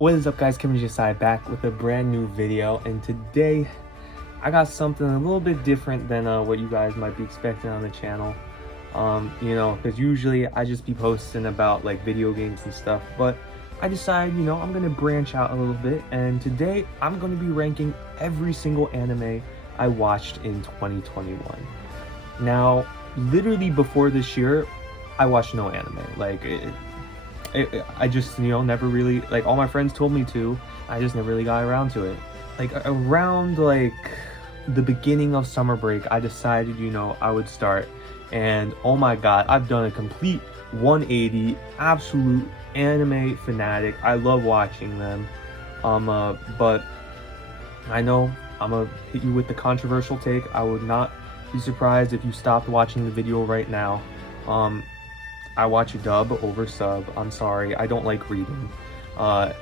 What is up, guys? KevinJSI back with a brand new video, and today I got something a little bit different than what you guys might be expecting on the channel. Because usually I just be posting about like video games and stuff, but I decided, I'm gonna branch out a little bit, and today I'm gonna be ranking every single anime I watched in 2021. Now, literally before this year, I watched no anime. I just, never really, like, all my friends told me to, I just never really got around to it. Like, around, like, the beginning of summer break, I decided, I would start, and oh my god, I've done a complete 180, absolute anime fanatic. I love watching them, but I know I'm gonna hit you with the controversial take. I would not be surprised if you stopped watching the video right now. I watch dub over sub. I'm sorry, I don't like reading. Yeah,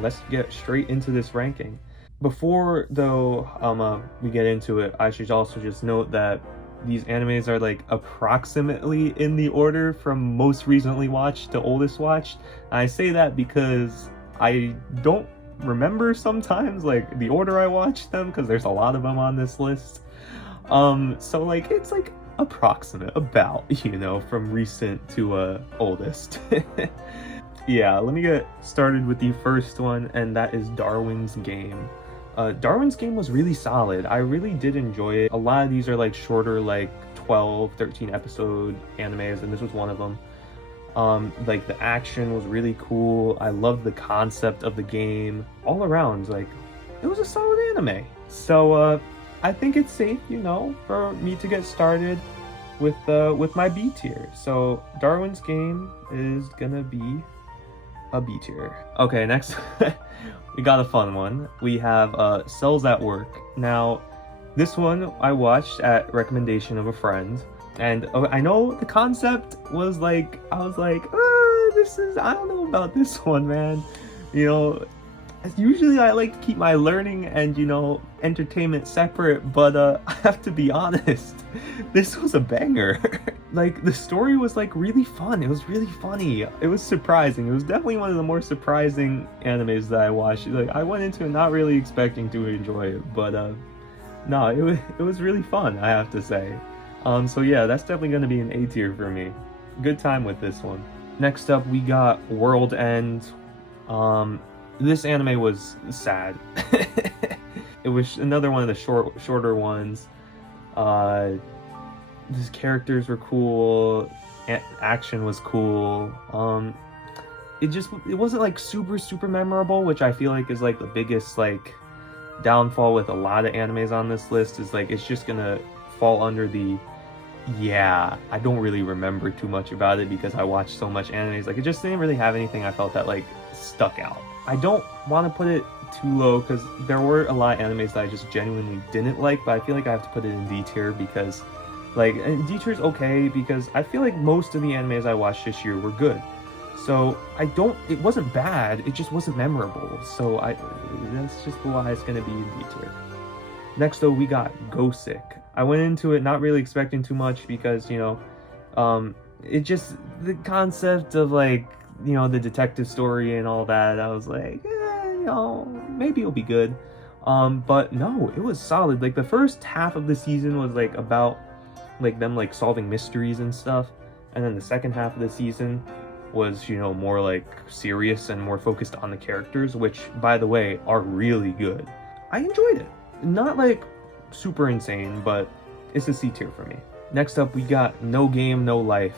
let's get straight into this ranking. Before though, we get into it, I should also just note that these animes are like approximately in the order from most recently watched to oldest watched. And I say that because I don't remember sometimes like the order I watched them, because there's a lot of them on this list. So like it's like approximate, about, from recent to oldest. Yeah, let me get started with the first one, and that is Darwin's Game. Darwin's Game was really solid. I really did enjoy it. A lot of these are like shorter, like 12, 13 episode animes, and this was one of them. Like the action was really cool. I loved the concept of the game. All around, like, it was a solid anime. So I think it's safe, for me to get started with my B tier. So Darwin's Game is gonna be a B tier. Okay, next we got a fun one. We have Cells at Work. Now, this one I watched at recommendation of a friend, and I know the concept was like, I was like, I don't know about this one, man. Usually I like to keep my learning and, entertainment separate, but I have to be honest, this was a banger. Like, the story was like really fun. It was really funny. It was surprising. It was definitely one of the more surprising animes that I watched. Like, I went into it not really expecting to enjoy it, but no, it was really fun, I have to say. So yeah, that's definitely going to be an A tier for me. Good time with this one. Next up, we got World End. This anime was sad. It was another one of the shorter ones. These characters were cool. Action was cool. It wasn't like super memorable, which I feel like is like the biggest like downfall with a lot of animes on this list. Is like it's just gonna fall under the, yeah, I don't really remember too much about it because I watched so much animes. Like, it just didn't really have anything I felt that like stuck out. I don't want to put it too low because there were a lot of animes that I just genuinely didn't like, but I feel like I have to put it in D tier because, like, and D tier is okay because I feel like most of the animes I watched this year were good. So it wasn't bad, it just wasn't memorable. So that's just why it's gonna be in D tier. Next though, we got Go Sick. I went into it not really expecting too much because, it just, the concept of like, the detective story and all that, I was like, maybe it'll be good. But no, it was solid. Like, the first half of the season was like about like them like solving mysteries and stuff, and then the second half of the season was, more like serious and more focused on the characters, which, by the way, are really good. I enjoyed it. Not like super insane, but it's a C tier for me. Next up, we got No Game, No Life.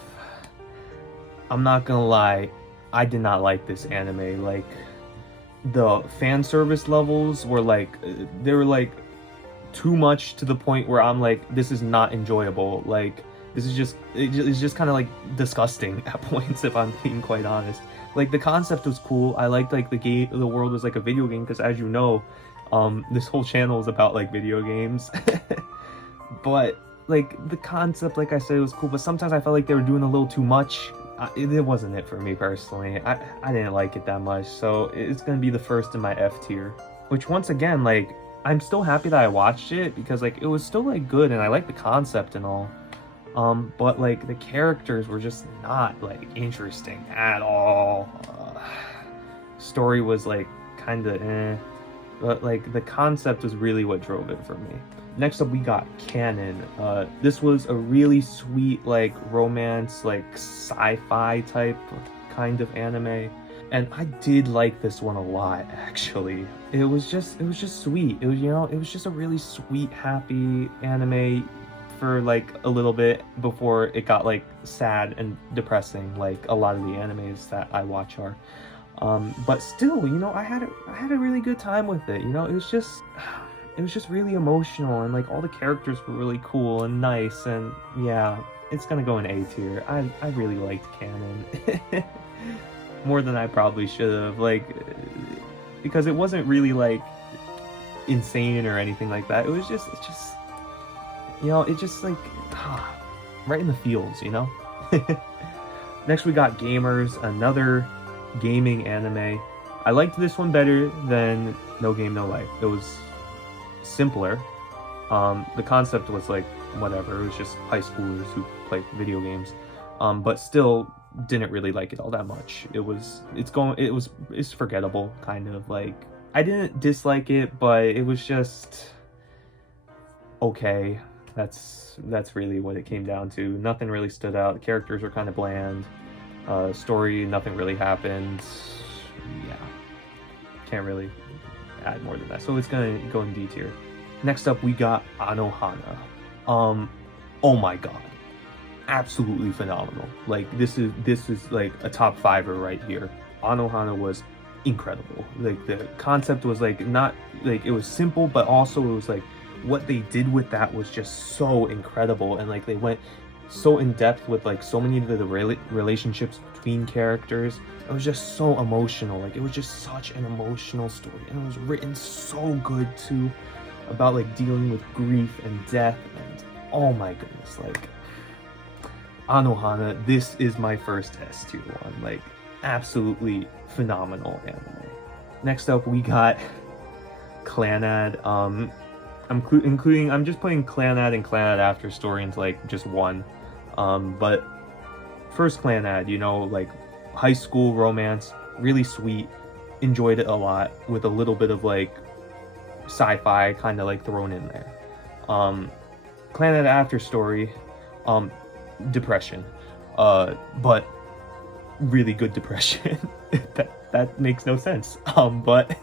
I'm not gonna lie, I did not like this anime. Like, the fan service levels were like, they were like too much to the point where I'm like, this is not enjoyable. Like, this is just, it's just kind of like disgusting at points, if I'm being quite honest. Like, the concept was cool. I liked like the world was like a video game, because as you know, this whole channel is about like video games. But like the concept, like I said, was cool, but sometimes I felt like they were doing a little too much. It wasn't it for me personally. I didn't like it that much, so it's gonna be the first in my F tier. Which, once again, like, I'm still happy that I watched it because like it was still like good and I like the concept and all. But like the characters were just not like interesting at all. story was like kind of but like the concept was really what drove it for me. Next up we got Canon. This was a really sweet like romance, like sci-fi type kind of anime, and I did like this one a lot actually. It was just sweet. It was, you know, it was just a really sweet, happy anime for like a little bit before it got like sad and depressing like a lot of the animes that I watch are. But still, you know, I had a really good time with it. You know, it was just really emotional, and like all the characters were really cool and nice, and yeah, it's gonna go in A tier. I really liked Canon more than I probably should have, like, because it wasn't really like insane or anything like that. It's just you know, it just like right in the feels, you know. Next we got Gamers, another gaming anime. I liked this one better than No Game No Life. It was simpler. The concept was like whatever, it was just high schoolers who play video games, but still didn't really like it all that much. It's forgettable, kind of. Like, I didn't dislike it, but it was just okay. That's really what it came down to. Nothing really stood out. The characters were kind of bland. Story, nothing really happened. Yeah, can't really add more than that, so it's gonna go in D tier. Next up we got Anohana. Oh my god, absolutely phenomenal. Like, this is like a top fiver right here. Anohana was incredible. Like, the concept was like, not like, it was simple, but also it was like what they did with that was just so incredible, and like they went so in depth with like so many of the relationships between characters. It was just so emotional. Like, it was just such an emotional story, and it was written so good too, about like dealing with grief and death, and oh my goodness, like Anohana, this is my first S tier one. Like, absolutely phenomenal anime. Next up we got Clannad. I'm just putting Clannad and Clannad After Story into like just one. But first Clannad, you know, like high school romance, really sweet, enjoyed it a lot, with a little bit of like sci-fi kind of like thrown in there. Clannad After Story, depression, but really good depression. that makes no sense. But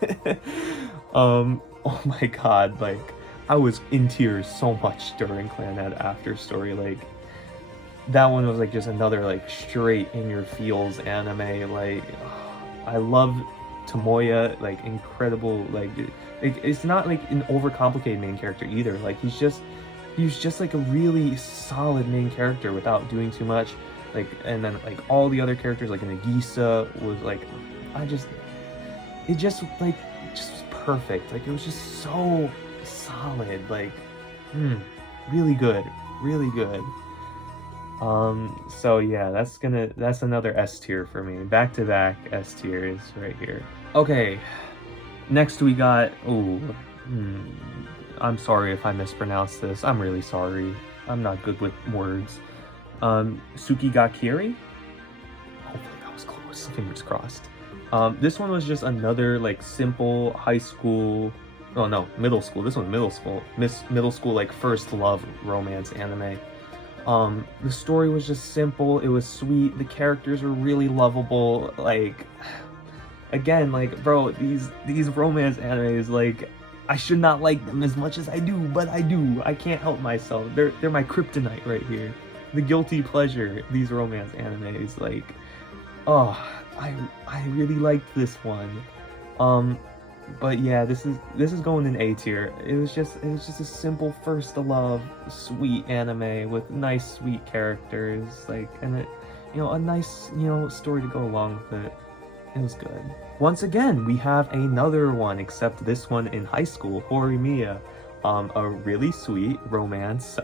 oh my god, like, I was in tears so much during Clannad After Story. Like, that one was like just another like straight in your feels anime. Like, I love Tomoya, like incredible. Like, it's not like an overcomplicated main character either. Like, he's just like a really solid main character without doing too much. Like, and then like all the other characters, like Nagisa was like, it just was perfect. Like, it was just so solid. Like, really good. So yeah, that's another S tier for me. Back to back S tiers right here. Okay, next we got, I'm sorry if I mispronounced this. I'm really sorry. I'm not good with words. Tsukigakiri? Hopefully that was close. Fingers crossed. This one was just another like simple high school, oh no, middle school. This one's middle school like first love romance anime. The story was just simple. It was sweet. The characters were really lovable. Like, again, like, bro, these romance animes, like, I should not like them as much as I do, but I do. I can't help myself. They're my kryptonite right here. The guilty pleasure. These romance animes, like, oh, I really liked this one. But yeah, this is going in A tier. It was just a simple first to love, sweet anime with nice, sweet characters, like, and it, you know, a nice, you know, story to go along with it. It was good. Once again, we have another one, except this one in high school, Horimiya. A really sweet romance,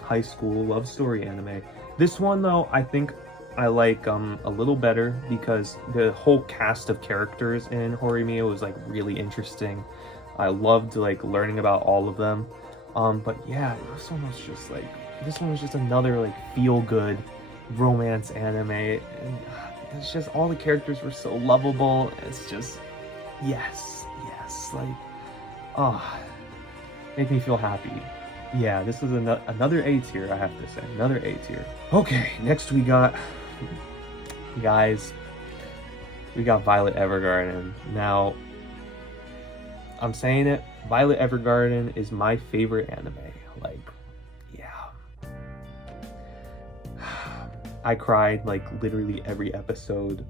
high school love story anime. This one though, I think I like a little better because the whole cast of characters in Horimiya was like really interesting. I loved like learning about all of them. But yeah, this one was just another like feel good romance anime, and it's just all the characters were so lovable. It's just, yes, like, oh, make me feel happy. Yeah, this is another A tier, I have to say, another A tier. Okay, next we got, guys, we got Violet Evergarden. Now, I'm saying it, Violet Evergarden is my favorite anime. Like, yeah. I cried like literally every episode.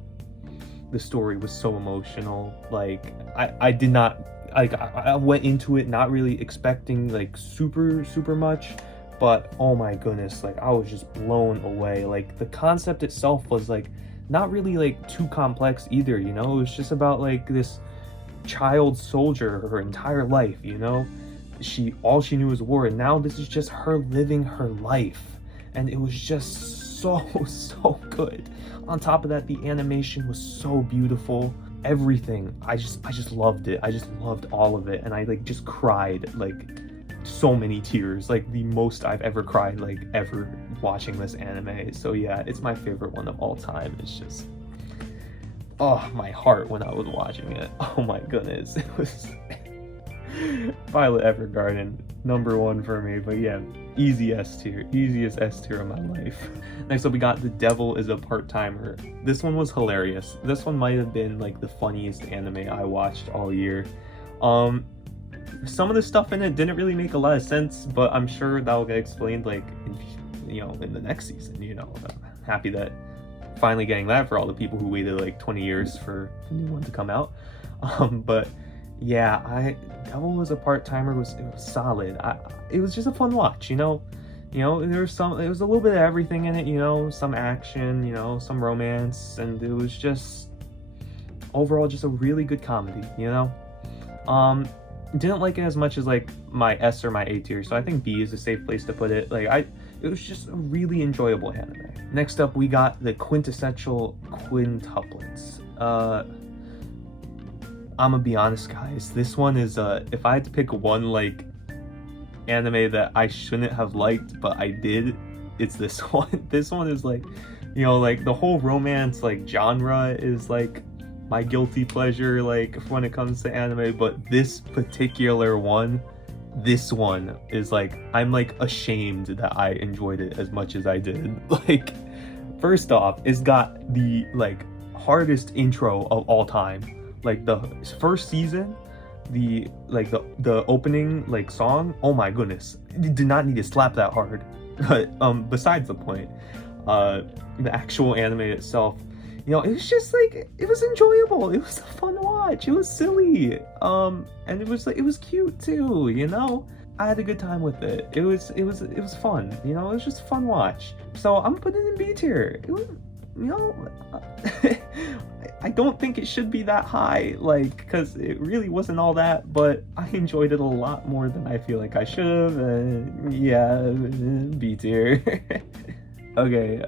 The story was so emotional. Like, I did not, like, I went into it not really expecting like super much, but oh my goodness, like I was just blown away. Like the concept itself was like not really like too complex either, you know. It was just about like this child soldier her entire life, you know. All she knew was war, and now this is just her living her life, and it was just so good. On top of that, the animation was so beautiful. Everything, I just loved it. I just loved all of it, and I like just cried like so many tears, like the most I've ever cried like ever watching this anime. So yeah, it's my favorite one of all time. It's just, oh, my heart when I was watching it. Oh my goodness, it was Violet Evergarden, #1 for me. But yeah, easy S tier, easiest S tier of my life. Next up, we got The Devil is a Part-Timer. This one was hilarious. This one might have been like the funniest anime I watched all year. Some of the stuff in it didn't really make a lot of sense, but I'm sure that will get explained like in the next season. You know, I'm happy that finally getting that for all the people who waited like 20 years for the new one to come out. But yeah, Devil was a Part-Timer it was solid. It was just a fun watch, you know. There was it was a little bit of everything in it, you know, some action, you know, some romance, and it was just overall just a really good comedy, you know. Didn't like it as much as like my S or my A tier, so I think B is a safe place to put it. Like it was just a really enjoyable anime. Next up, we got the quintessential quintuplets. I'm gonna be honest, guys. This one is if I had to pick one like anime that I shouldn't have liked but I did, it's this one. This one is like, you know, like the whole romance like genre is like my guilty pleasure like when it comes to anime, but this particular one, this one is like, I'm like ashamed that I enjoyed it as much as I did. Like, first off, it's got the like hardest intro of all time. Like the first season, the opening like song, oh my goodness, it did not need to slap that hard. But besides the point, the actual anime itself, you know, it was just like, it was enjoyable. It was a fun watch. It was silly. And it was like, it was cute too, you know. I had a good time with it. It was fun, you know. It was just a fun watch. So I'm putting it in B tier. It was, you know, I don't think it should be that high, like, because it really wasn't all that, but I enjoyed it a lot more than I feel like I should have. Yeah, B tier. Okay,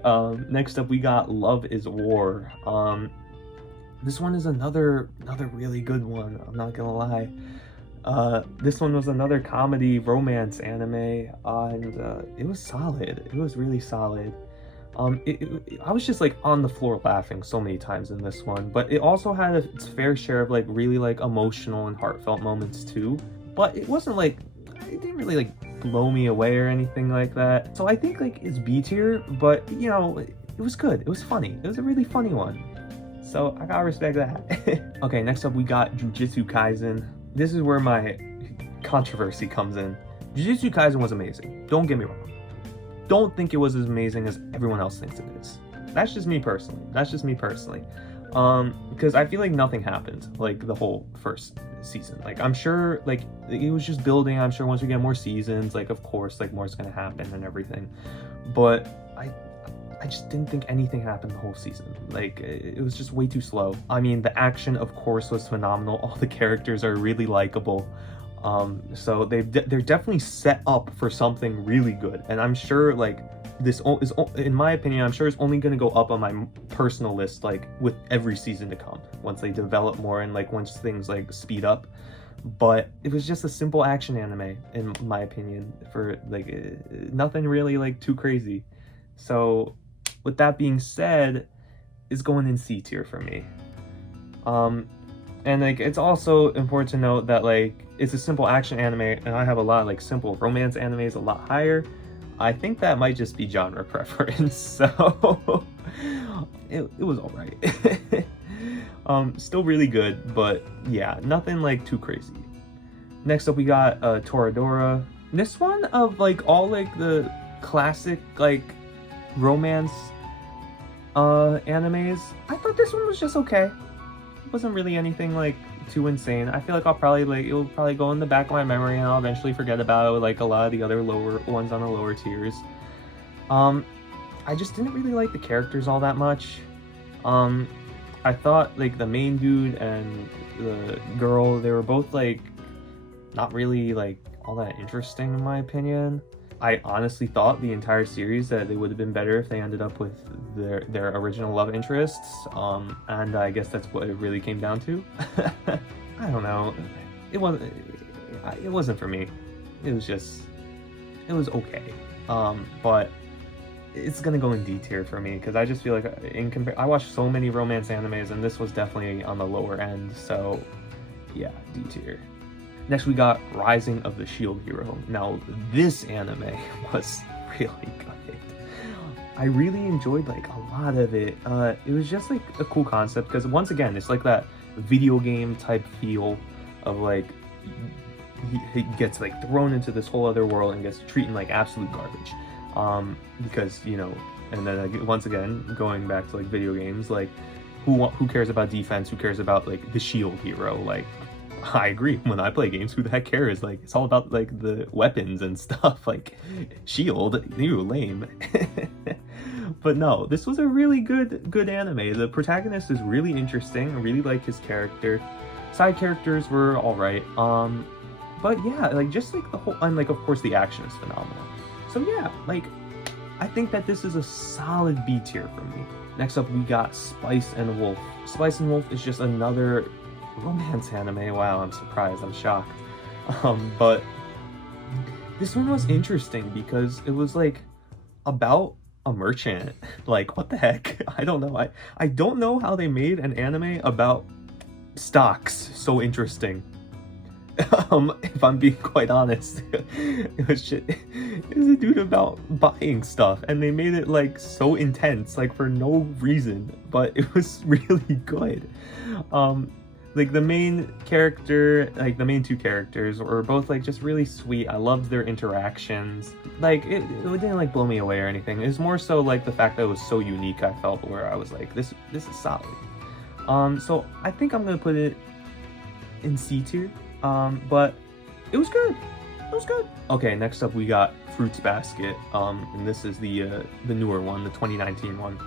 next up we got Love is War. This one is another really good one, I'm not gonna lie. This one was another comedy romance anime, and it was solid. It was really solid. I was just like on the floor laughing so many times in this one, but it also had its fair share of like really like emotional and heartfelt moments too. But it wasn't like, it didn't really like blow me away or anything like that. So I think like it's B tier, but you know, it was good. It was funny. It was a really funny one. So I gotta respect that. Okay, next up we got Jujutsu Kaisen. This is where my controversy comes in. Jujutsu Kaisen was amazing. Don't get me wrong. Don't think it was as amazing as everyone else thinks it is. That's just me personally. Because I feel like nothing happened like the whole first season. Like I'm sure like it was just building. I'm sure once we get more seasons, like of course like more is gonna happen and everything. But I just didn't think anything happened the whole season. Like it was just way too slow. I mean, the action of course was phenomenal. All the characters are really likable. So they're definitely set up for something really good, and I'm sure like this is, in my opinion, I'm sure it's only going to go up on my personal list like with every season to come once they develop more and like once things like speed up. But it was just a simple action anime in my opinion, for like nothing really like too crazy. So with that being said, is going in C tier for me. And like it's also important to note that like it's a simple action anime, and I have a lot of like simple romance animes a lot higher. I think that might just be genre preference, so it was alright. Still really good, but yeah, nothing like too crazy. Next up we got Toradora. This one of like all like the classic like romance animes, I thought this one was just okay. It wasn't really anything like too insane. I feel like I'll probably like it'll probably go in the back of my memory and I'll eventually forget about it like a lot of the other lower ones on the lower tiers. I just didn't really like the characters all that much. I thought like the main dude and the girl, they were both like not really like all that interesting in my opinion. I honestly thought the entire series that it would have been better if they ended up with their original love interests, and I guess that's what it really came down to. I don't know. It wasn't for me. It was okay. But it's gonna go in D tier for me because I just feel like I watched so many romance animes and this was definitely on the lower end. So yeah, D tier. Next we got Rising of the Shield Hero. Now this anime was really good. I really enjoyed like a lot of it. It was just like a cool concept because once again it's like that video game type feel of like he gets like thrown into this whole other world and gets treated like absolute garbage. Because you know, and then once again going back to like video games, like who cares about defense? Who cares about like the shield hero? Like I agree. When I play games, who the heck cares? Like, it's all about like the weapons and stuff. Like, shield, you lame. But no, this was a really good anime. The protagonist is really interesting. I really like his character. Side characters were all right. But yeah, like just like the whole, and like of course the action is phenomenal. So yeah, like I think that this is a solid B tier for me. Next up, we got Spice and Wolf. Spice and Wolf is just another romance anime. Wow, I'm surprised, I'm shocked. But this one was interesting because it was like about a merchant. Like, what the heck? I don't know. I don't know how they made an anime about stocks so interesting. If I'm being quite honest. It was a dude about buying stuff and they made it like so intense, like for no reason, but it was really good. Like the main character, like the main two characters were both like just really sweet. I loved their interactions. Like it didn't like blow me away or anything. It was more so like the fact that it was so unique. I felt where I was like, this is solid. So I think I'm gonna put it in C tier. But it was good. It was good. Okay, next up we got Fruits Basket. And this is the newer one, the 2019 one.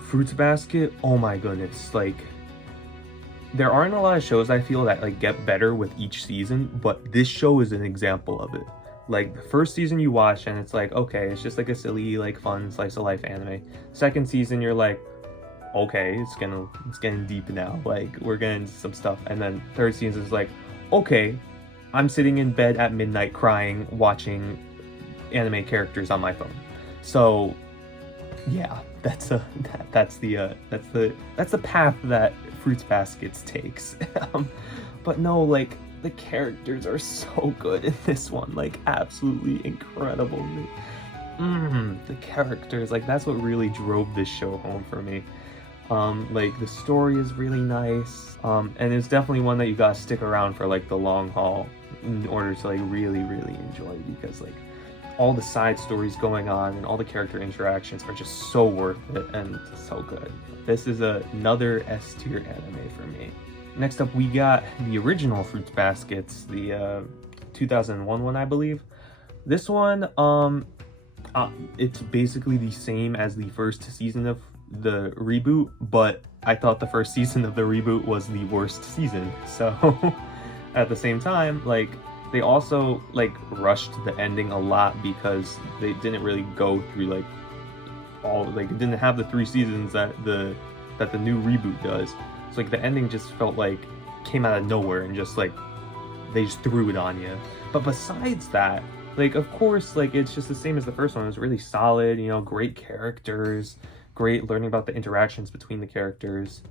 Fruits Basket. Oh my goodness, like. There aren't a lot of shows I feel that like get better with each season, but this show is an example of it. Like the first season you watch and it's like, okay, it's just like a silly, like fun slice of life anime. Second season you're like, okay, it's getting deep now. Like we're getting into some stuff. And then third season is like, okay, I'm sitting in bed at midnight crying, watching anime characters on my phone. So yeah, that's the path that Fruits Baskets takes. But no, like the characters are so good in this one, like absolutely incredible. The characters, like that's what really drove this show home for me. Like the story is really nice, and it's definitely one that you gotta stick around for like the long haul in order to like really enjoy, because like all the side stories going on and all the character interactions are just so worth it and so good. This is another S tier anime for me. Next up, we got the original Fruits Baskets, the 2001 one, I believe. This one, it's basically the same as the first season of the reboot, but I thought the first season of the reboot was the worst season. So at the same time, like, they also like rushed the ending a lot because they didn't really go through like all, like it didn't have the 3 seasons that the new reboot does. So like the ending just felt like came out of nowhere and just like they just threw it on you. But besides that, like of course, like it's just the same as the first one. It's really solid, you know, great characters, great learning about the interactions between the characters.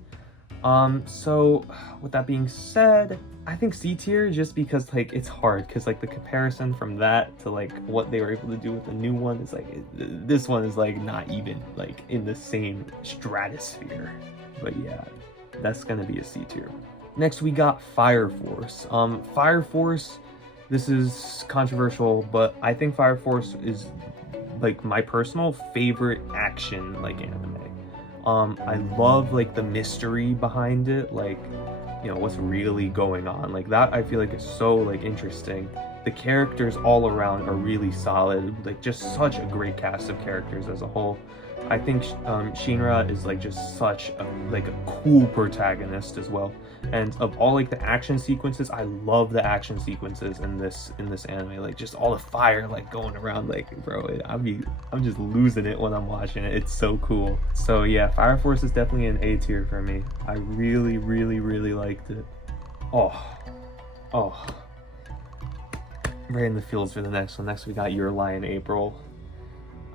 So with that being said, I think C tier just because like it's hard because like the comparison from that to like what they were able to do with the new one is like this one is like not even like in the same stratosphere. But yeah, that's gonna be a C tier. Next we got Fire Force. Fire Force, this is controversial, but I think Fire Force is like my personal favorite action like anime. I love like the mystery behind it, like, you know, what's really going on. Like that I feel like is so like interesting. The characters all around are really solid, like just such a great cast of characters as a whole. I think Shinra is like just such a cool protagonist as well. And of all like the action sequences, I love the action sequences in this anime. Like just all the fire like going around, like bro, I'm just losing it when I'm watching it. It's so cool. So yeah, Fire Force is definitely an A tier for me. I really, really, really liked it. Oh. Right in the fields for the next one. Next we got Your Lie in April.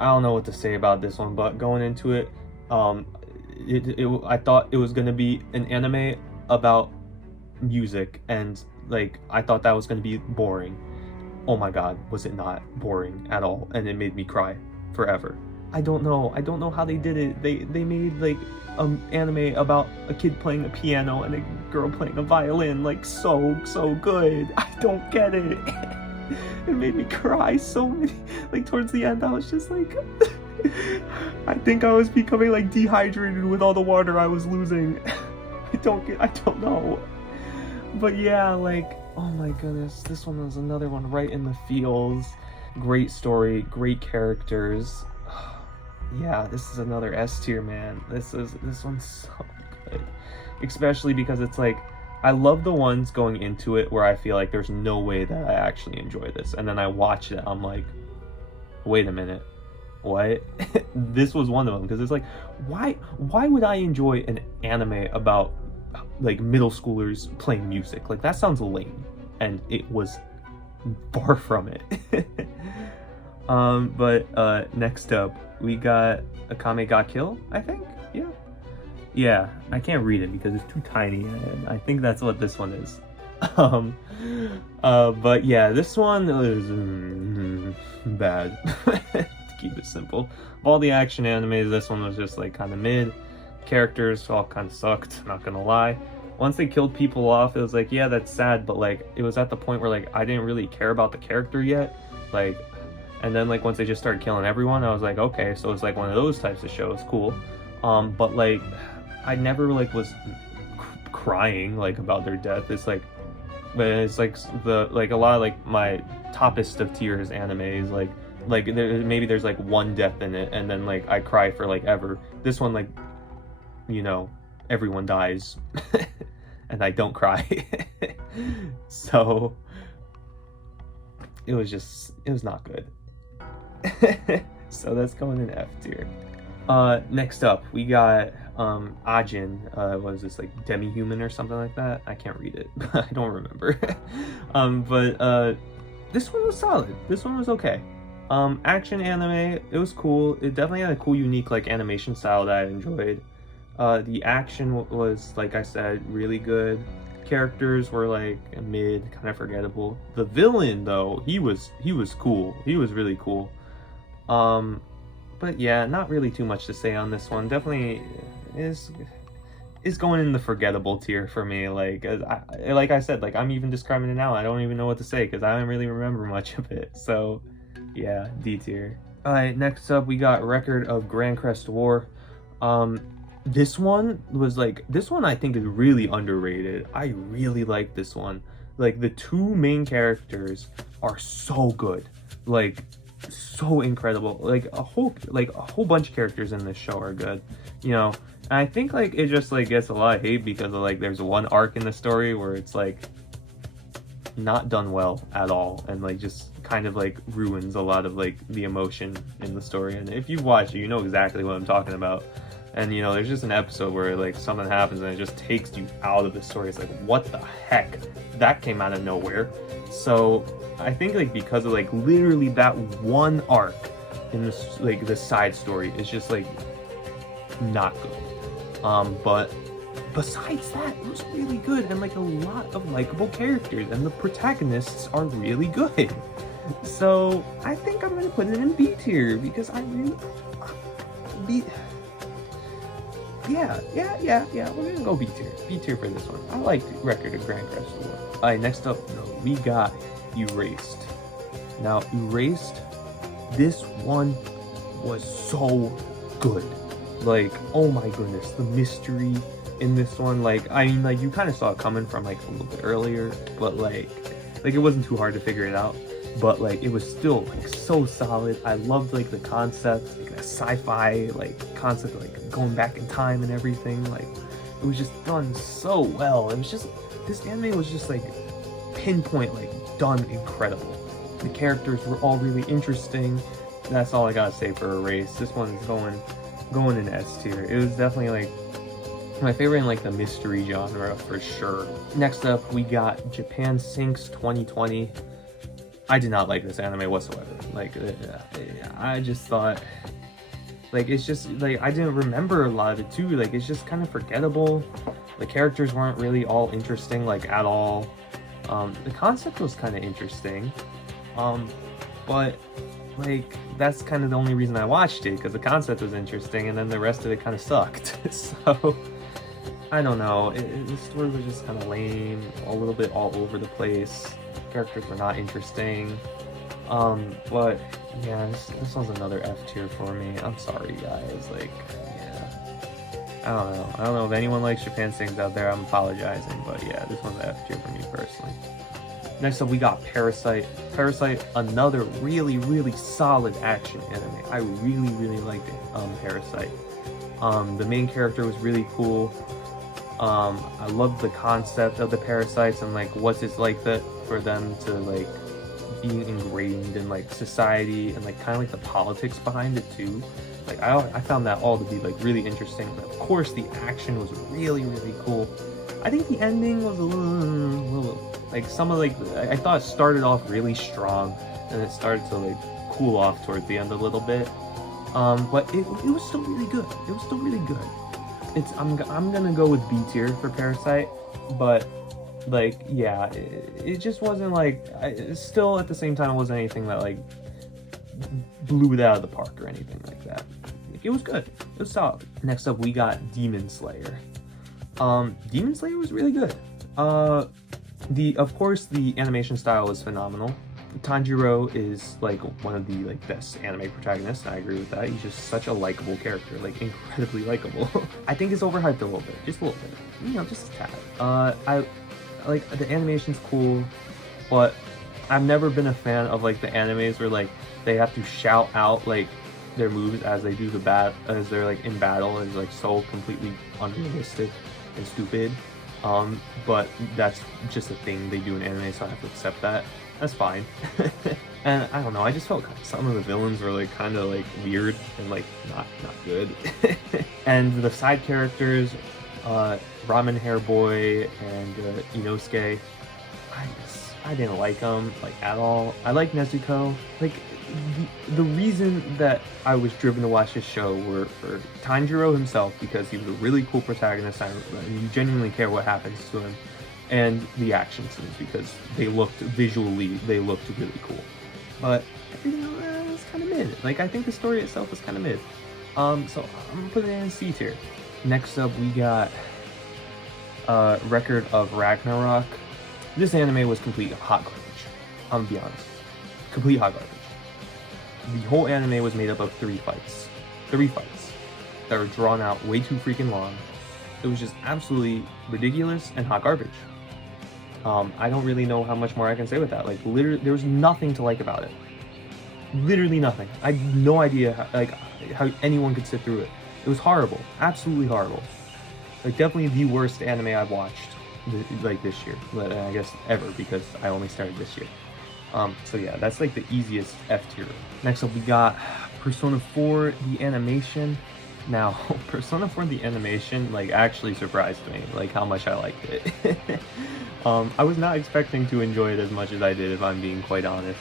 I don't know what to say about this one, but going into it, I thought it was gonna be an anime about music, and like I thought that was gonna be boring. Oh my god, was it not boring at all? And it made me cry forever. I don't know how they did it. They made like anime about a kid playing a piano and a girl playing a violin, like so good. I don't get it. It made me cry so many, like towards the end I was just like I think I was becoming like dehydrated with all the water I was losing. I don't know. But yeah, like, oh my goodness, this one was another one right in the feels. Great story, great characters. Yeah, this is another S tier, man. This one's so good. Especially because it's like, I love the ones going into it where I feel like there's no way that I actually enjoy this. And then I watch it, I'm like, wait a minute, what? This was one of them, because it's like, why would I enjoy an anime about like middle schoolers playing music? Like that sounds lame, and it was far from it. But next up we got Akame ga Kill, I think. Yeah, I can't read it because it's too tiny, and I think that's what this one is. But yeah, this one is bad. To keep it simple. Of all the action animes, this one was just like kind of mid. Characters all kind of sucked, not gonna lie. Once they killed people off, it was like, yeah, that's sad, but like it was at the point where like I didn't really care about the character yet, like. And then like once they just started killing everyone, I was like, okay, so it's like one of those types of shows, cool. But like I never like was crying like about their death. It's like, but it's like the like a lot of like my toppest of tiers animes, like maybe there's like one death in it, and then like I cry for like ever. This one, like, you know, everyone dies, and I don't cry. So it was not good. So that's going in F tier. Next up we got Ajin. Was this like demi-human or something like that? I can't read it. I don't remember. But this one was solid. This one was okay. Action anime, it was cool. It definitely had a cool, unique like animation style that I enjoyed. The action was, like I said, really good. Characters were like mid, kind of forgettable. The villain though, he was cool. He was really cool. But yeah, not really too much to say on this one. Definitely is going in the forgettable tier for me. Like I said, like I'm even describing it now, I don't even know what to say because I don't really remember much of it. So yeah, D tier. Alright, next up we got Record of Grand Crest War. This one I think is really underrated. I really like this one. Like the two main characters are so good. Like so incredible. Like a whole bunch of characters in this show are good, you know. And I think like it just like gets a lot of hate because of like there's one arc in the story where it's like not done well at all, and like just kind of like ruins a lot of like the emotion in the story. And if you've watched it, you know exactly what I'm talking about. And you know, there's just an episode where like something happens and it just takes you out of the story. It's like, what the heck? That came out of nowhere. So I think like because of like literally that one arc in this like the side story is just like not good. But besides that, it was really good, and like a lot of likable characters, and the protagonists are really good. So I think I'm gonna put it in B tier because I really yeah, we're gonna go B tier for this one. I like Record of Grand Crest War. Alright, next up we got Erased. Now Erased, this one was so good. Like, oh my goodness, the mystery in this one, like, I mean, like, you kind of saw it coming from like a little bit earlier, but like it wasn't too hard to figure it out. But like, it was still like so solid. I loved like the concept, like a sci-fi like concept, like going back in time and everything. Like, it was just done so well. It was just, this anime was just like pinpoint, like done incredible. The characters were all really interesting. That's all I gotta say for Erased. This one is going in S tier. It was definitely like my favorite in like the mystery genre for sure. Next up, we got Japan Sinks 2020. I did not like this anime whatsoever. Like, I just thought, like, it's just, like, I didn't remember a lot of it too. Like, it's just kind of forgettable. The characters weren't really all interesting, like, at all. The concept was kind of interesting. But, like, that's kind of the only reason I watched it, because the concept was interesting, and then the rest of it kind of sucked. So, I don't know. The story was just kind of lame, a little bit all over the place. Characters were not interesting. But yeah, this one's another F tier for me. I'm sorry, guys. Like, yeah, I don't know if anyone likes Japan Sings out there. I'm apologizing, but yeah, this one's an F tier for me personally. Next up, we got Parasite. Parasite, another really solid action anime. I really liked it. Parasite. The main character was really cool. I love the concept of the parasites and like what's it's like that for them to like be ingrained in like society and like kind of like the politics behind it too. Like I found that all to be like really interesting. And of course, the action was really cool. I think the ending was a little like some of like I thought it started off really strong and it started to like cool off towards the end a little bit. But it was still really good. It was still really good. I'm gonna go with B tier for Parasite, but like, yeah, it just wasn't like, still at the same time, it wasn't anything that like blew it out of the park or anything like that. Like, it was good. It was solid. Next up, we got Demon Slayer. Demon Slayer was really good. Of course, the animation style is phenomenal. Tanjiro is like one of the like best anime protagonists, and I agree with that. He's just such a likable character, like incredibly likable. I think it's overhyped a little bit, just a little bit, you know, just a tad. I like the animation's cool, but I've never been a fan of like the animes where like they have to shout out like their moves as they do as they're like in battle, and it's like so completely unrealistic and stupid. But that's just a thing they do in anime, so I have to accept that. That's fine. And I don't know, I just felt some of the villains were like kind of like weird and like not good. And the side characters, Ramen Hair Boy and Inosuke, I didn't like them like at all. I like Nezuko. Like the reason that I was driven to watch this show were for Tanjiro himself, because he was a really cool protagonist and you genuinely care what happens to him, and the action scenes, because they looked really cool. But everything else was kind of mid. Like, I think the story itself was kind of mid. So I'm gonna put it in C tier. Next up, we got Record of Ragnarok. This anime was complete hot garbage. I'm gonna be honest, complete hot garbage. The whole anime was made up of 3 fights that were drawn out way too freaking long. It was just absolutely ridiculous and hot garbage. I don't really know how much more I can say with that. Like, literally, there was nothing to like about it. Literally nothing. I had no idea how anyone could sit through it. It was horrible. Absolutely horrible. Like, definitely the worst anime I've watched like this year. But I guess ever, because I only started this year. So yeah, that's like the easiest F tier. Next up, we got Persona 4, the animation. Now, Persona 4, the animation, like, actually surprised me, like, how much I liked it. I was not expecting to enjoy it as much as I did, if I'm being quite honest.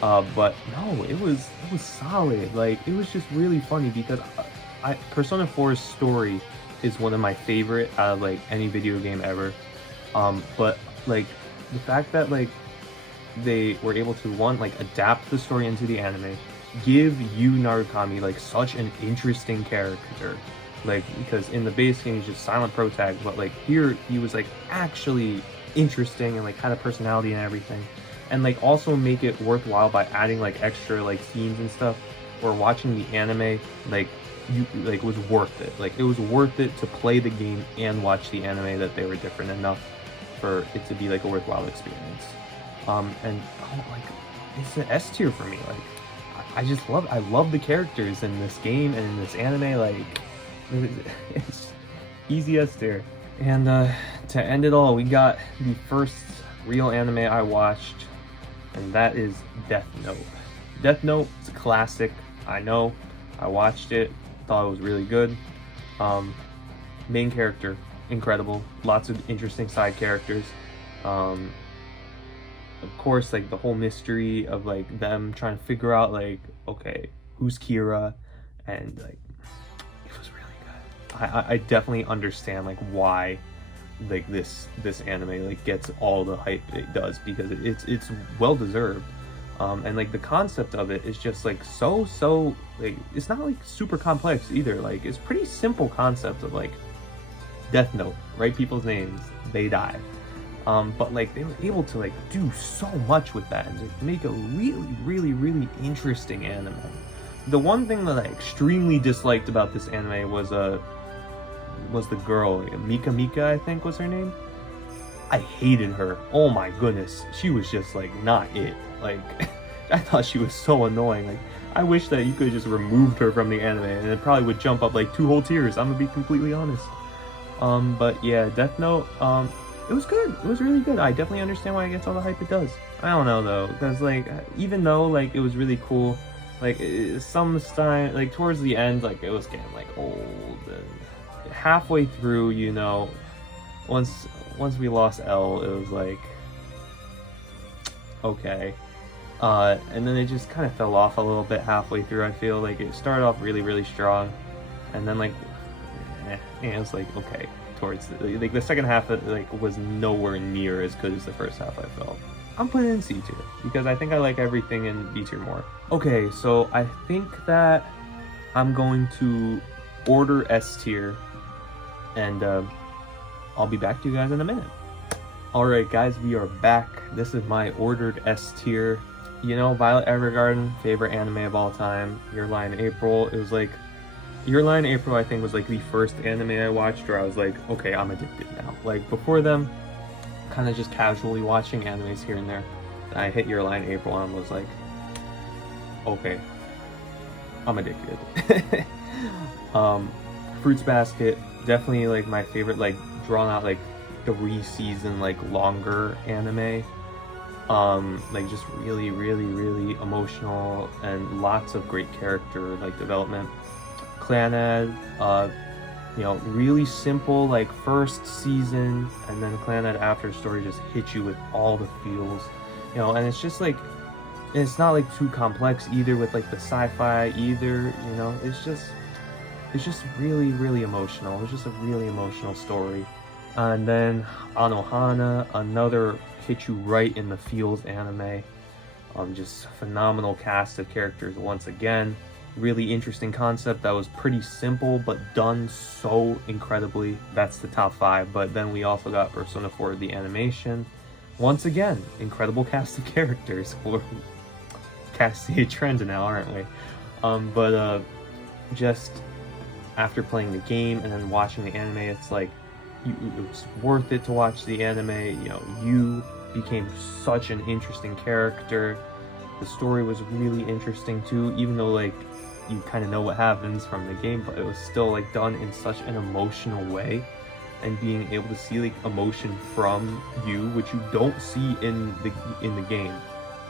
But no, it was solid. Like, it was just really funny, because Persona 4's story is one of my favorite out of like any video game ever. But like the fact that like they were able to one like adapt the story into the anime, give Yu Narukami like such an interesting character, like because in the base game he's just silent protag, but like here he was like actually interesting and like had a personality and everything, and like also make it worthwhile by adding like extra like scenes and stuff, or watching the anime like you like was worth it. Like it was worth it to play the game and watch the anime, that they were different enough for it to be like a worthwhile experience. And like it's an S tier for me. Like I love the characters in this game and in this anime. Like it's easy S tier. And to end it all, we got the first real anime I watched, and that is Death Note. Death Note is a classic. I know. I watched it, thought it was really good. Main character, incredible. Lots of interesting side characters. Of course, like the whole mystery of like them trying to figure out like, okay, who's Kira, and like it was really good. I definitely understand like why like this anime like gets all the hype it does, because it's well deserved. And like the concept of it is just like so like it's not like super complex either. Like it's pretty simple concept of like Death Note, write people's names, they die. But like they were able to like do so much with that and just make a really interesting anime. The one thing that I extremely disliked about this anime was the girl, Mika I think was her name. I hated her. Oh my goodness, she was just like not it. Like I thought she was so annoying. Like I wish that you could have just removed her from the anime and it probably would jump up like 2 whole tiers. I'm gonna be completely honest. But yeah, Death Note, it was good. It was really good. I definitely understand why it gets all the hype it does. I don't know though, because like even though like it was really cool, like some style like towards the end like it was getting like old, and halfway through, you know, once we lost L, it was like okay. And then it just kind of fell off a little bit halfway through. I feel like it started off really strong, and then like and it was like okay, towards like the second half of, like was nowhere near as good as the first half. I felt. I'm putting it in C tier because I think I like everything in B tier more. Okay, so I think that I'm going to order S tier, and I'll be back to you guys in a minute. Alright guys, we are back. This is my ordered S tier. You know, Violet Evergarden, favorite anime of all time. Your Lie in April, it was like Your Lie in April I think was like the first anime I watched where I was like, okay, I'm addicted now. Like before them, kind of just casually watching animes here and there. I hit Your Lie in April and was like, okay, I'm addicted. Fruits Basket, definitely like my favorite, like drawn out like 3-season like longer anime. Like just really emotional and lots of great character like development. Clannad, you know, really simple like first season, and then Clannad after story just hits you with all the feels, you know, and it's just like it's not like too complex either with like the sci-fi either, you know, it's just really emotional. It's just a really emotional story. And then Anohana, another hit you right in the feels anime. Just phenomenal cast of characters once again. Really interesting concept that was pretty simple but done so incredibly. That's the top 5. But then we also got Persona 4 the animation. Once again, incredible cast of characters. We're casting a trend now, aren't we? But just after playing the game and then watching the anime, it's like it's worth it to watch the anime. You know, you became such an interesting character. The story was really interesting too, even though like you kind of know what happens from the game, but it was still like done in such an emotional way, and being able to see like emotion from you, which you don't see in the game,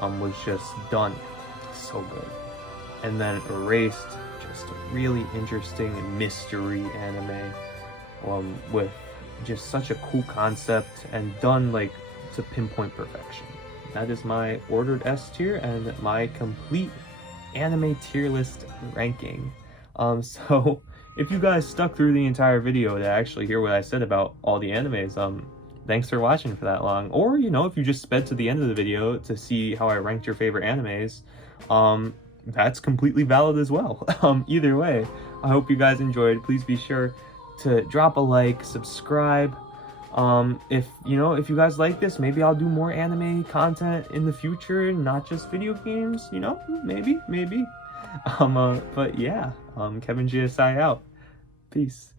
was just done so good. And then Erased, just a really interesting mystery anime, with just such a cool concept and done like to pinpoint perfection. That is my ordered S tier and my complete anime tier list ranking. So if you guys stuck through the entire video to actually hear what I said about all the animes, thanks for watching for that long. Or, you know, if you just sped to the end of the video to see how I ranked your favorite animes, that's completely valid as well. Either way, I hope you guys enjoyed. Please be sure to drop a like, subscribe. If you guys like this, maybe I'll do more anime content in the future, not just video games, you know, maybe. But yeah, KevinJSI out. Peace.